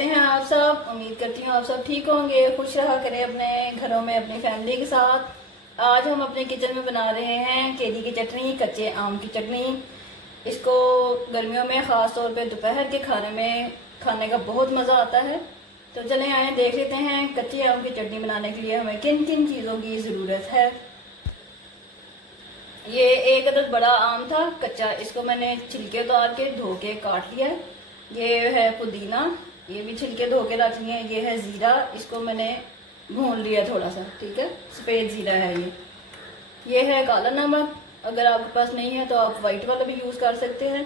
कैसे हैं आप सब। उम्मीद करती हूँ आप सब ठीक होंगे, खुश रहा करें अपने घरों में अपनी फैमिली के साथ। आज हम अपने किचन में बना रहे हैं केरी की चटनी, कच्चे आम की चटनी। इसको गर्मियों में ख़ास तौर पे दोपहर के खाने में खाने का बहुत मज़ा आता है। तो चलें आए देख लेते हैं कच्चे आम की चटनी बनाने के लिए हमें किन किन चीज़ों की ज़रूरत है। ये एक अदद बड़ा आम था कच्चा, इसको मैंने छिलके उतार के धो के काट लिया है। ये है पुदीना, ये भी छिलके धो के रख लिए। ये है ज़ीरा, इसको मैंने भून लिया थोड़ा सा, ठीक है, सफ़ेद ज़ीरा है ये है काला नमक, अगर आपके पास नहीं है तो आप वाइट वाला भी यूज़ कर सकते हैं।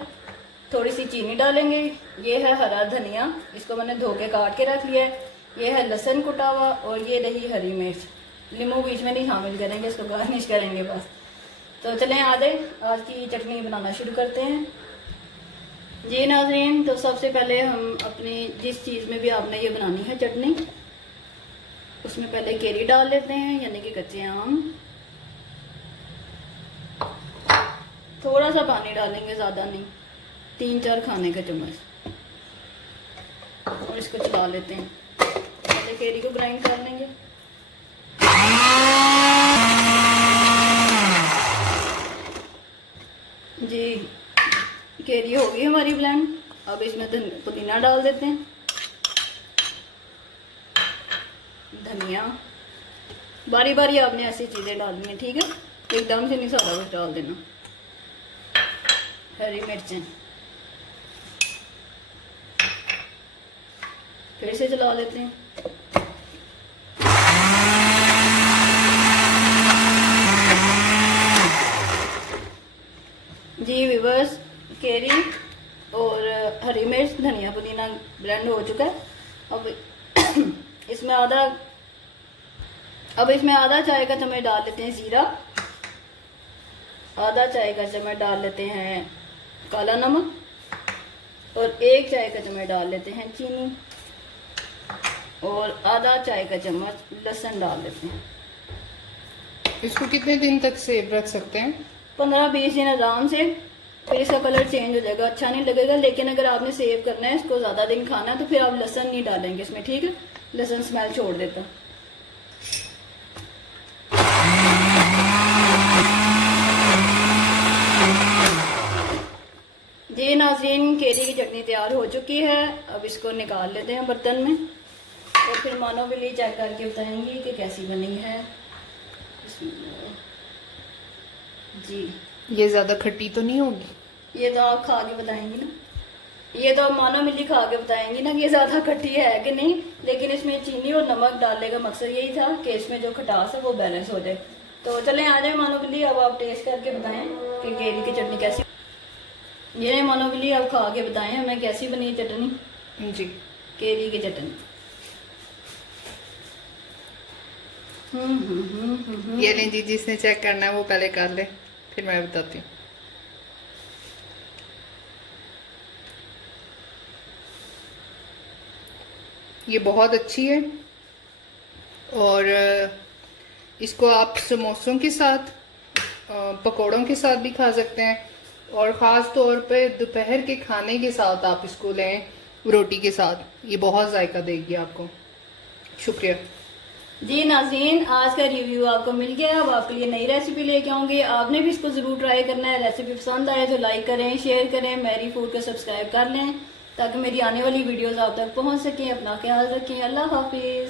थोड़ी सी चीनी डालेंगे। ये है हरा धनिया, इसको मैंने धो के काट के रख लिया है। ये है लहसुन कुटा हुआ और ये रही हरी मिर्च। नींबू बीच में नहीं शामिल करेंगे, इसको गार्निश करेंगे बस। तो चलें आज की चटनी बनाना शुरू करते हैं। जी नाज़रीन, तो सबसे पहले हम अपनी जिस चीज़ में भी आपने ये बनानी है चटनी, उसमें पहले केरी डाल लेते हैं, यानी कि कच्चे आम। थोड़ा सा पानी डालेंगे, ज़्यादा नहीं, 3-4 खाने का चम्मच, और इसको चला लेते हैं। पहले केरी को ग्राइंड कर लेंगे। जी केरी हो गई हमारी ब्लेंड। अब इसमें पुदीना डाल देते हैं, धनिया, बारी बारी आपने ऐसी चीज़ें डालनी है, ठीक है, एकदम से नहीं सारा कुछ डाल देना। हरी मिर्चें, फिर से चला लेते हैं। जी व्यूअर्स, केरी और हरी मिर्च, धनिया, पुदीना ब्लेंड हो चुका है। अब इसमें आधा चाय का चम्मच डाल लेते हैं ज़ीरा, आधा चाय का चम्मच डाल लेते हैं काला नमक, और 1 चाय का चम्मच डाल लेते हैं चीनी, और आधा चाय का चम्मच लहसुन डाल लेते हैं। इसको कितने दिन तक सेव रख सकते हैं? 15-20 दिन आराम से। फिर इसका कलर चेंज हो जाएगा, अच्छा नहीं लगेगा। लेकिन अगर आपने सेव करना है, इसको ज़्यादा दिन खाना है, तो फिर आप लहसुन नहीं डालेंगे इसमें, ठीक है, लहसुन स्मेल छोड़ देता। जी नाज़रीन, केरी की चटनी तैयार हो चुकी है। अब इसको निकाल लेते हैं बर्तन में, और फिर मानो बिल्ली चेक करके बताएंगी कि कैसी बनी है। जी ये ज़्यादा खट्टी तो नहीं होगी? ये तो आप खा के बताएंगी ना, ये तो आप मानो मिली खा के बताएंगी ना कि ये ज़्यादा खट्टी है कि नहीं। लेकिन इसमें चीनी और नमक डालने का मकसद यही था कि इसमें जो खटास है वो बैलेंस हो जाए। तो चलें आ जाए मानो बिल्ली, अब आप टेस्ट करके बताएं कि केरी की चटनी कैसी। ये मानो बिल्ली, आप खा के बताएं हमें कैसी बनी चटनी। जी, केरी की चटनी। ये लें जी, जिसने चेक करना है वो पहले कर ले, फिर मैं बताती हूँ। ये बहुत अच्छी है, और इसको आप समोसों के साथ, पकौड़ों के साथ भी खा सकते हैं, और ख़ास तौर पे दोपहर के खाने के साथ आप इसको लें, रोटी के साथ। ये बहुत जायका देगी आपको। शुक्रिया। जी नाज़रीन, आज का रिव्यू आपको मिल गया। अब आपके लिए नई रेसिपी लेके आऊँगी, आपने भी इसको ज़रूर ट्राई करना है। रेसिपी पसंद आए तो लाइक करें, शेयर करें, मेरी फूड को सब्सक्राइब कर लें ताकि मेरी आने वाली वीडियोस आप तक पहुँच सकें। अपना ख्याल रखें, अल्लाह हाफिज़।